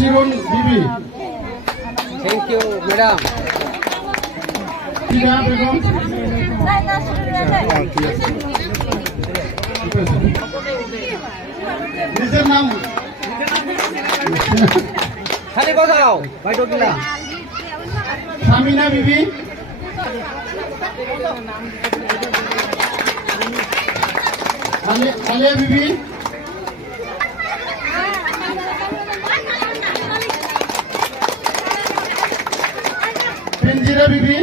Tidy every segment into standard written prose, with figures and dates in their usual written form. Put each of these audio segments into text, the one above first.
শিরুন Bibi. Thank you madam. Tina Begum. নিজের নাম খালি বাজাও বাইটো দিলা। সামিনা বিবি। আলিয়া বিবি। পেনজিরা বিবি।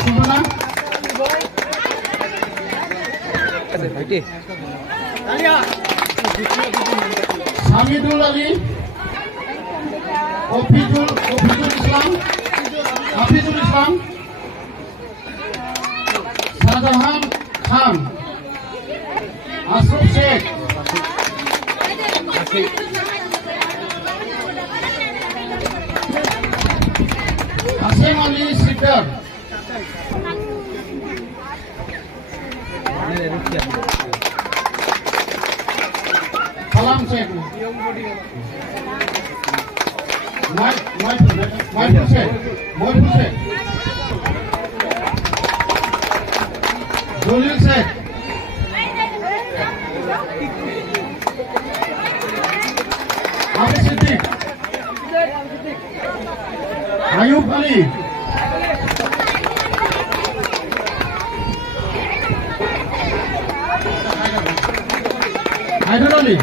সুমনা। হামিদুল আলী। হাফিজুল ইসলাম। শাহজাহান খান। আশরাফ শেখ। হাসেম আলী সিকদার। সালাম শেখ। ময়পুর শেখ। জলিল শেখ। হাফিজ সিদ্দিক। আয়ুব আলী। হায়দার আলী।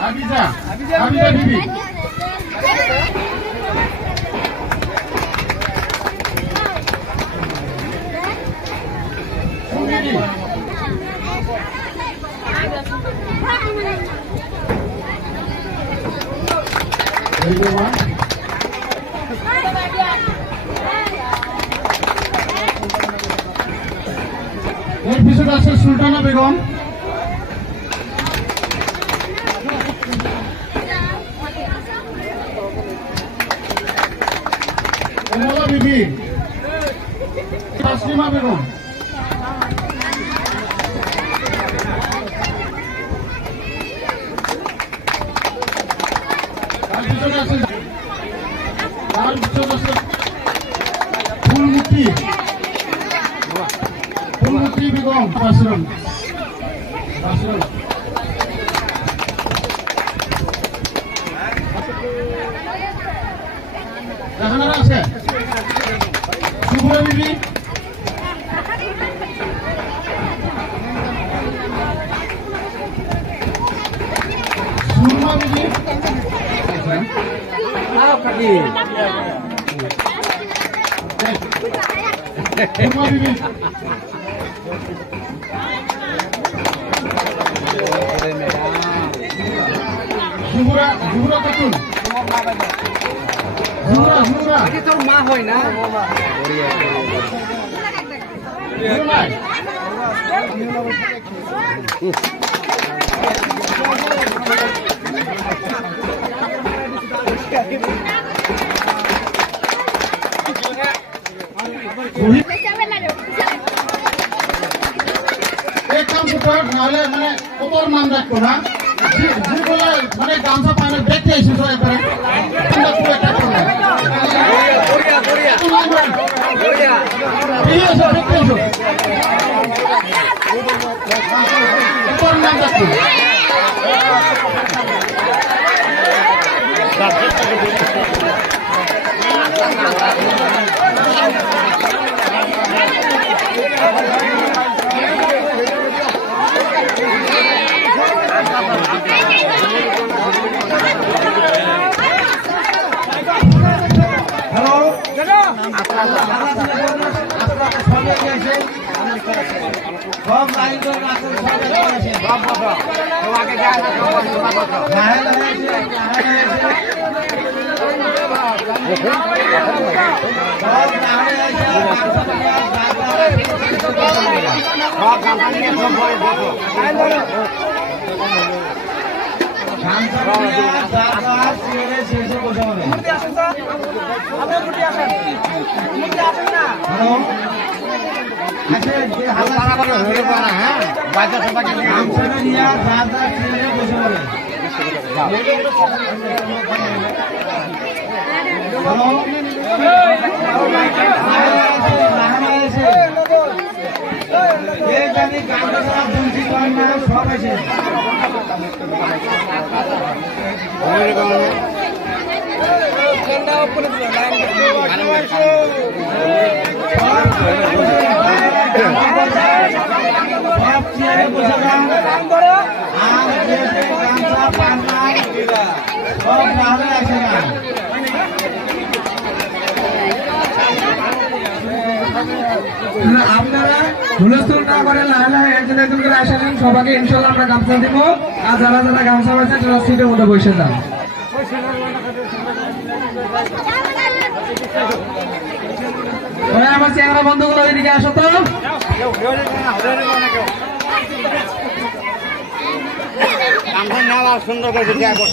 হাবিজা বিবি। এর পিছনে আছে সুলতানা বেগম। কমলা বিবি। তাসলিমা বেগম। তার পিছনে আছে ফুলমতি বেগম। বাসরন। এখানে আছে শুভ্রা বিবি। সুরমা বিবি। সুরমা বিবি। জুহুরা খাতুন। তোর মা হয় না। এক কাম করতে নাহলে মানে কতর নাম রাখবো না। মানে গামছা পানি দেখতে এসেছো একবারে। আপনারা হুলস্থুল না করে লাহে একজন একজন করে আসেন, সবাইকে ইনশাল্লাহ আমরা গামছা দিব। আর যারা যারা গামছা পাচ্ছেন তারা সিটের মধ্যে বসে যান। আমার চেহারা বন্ধুগুলো এদিকে আসো তো। সুন্দর করে আমরা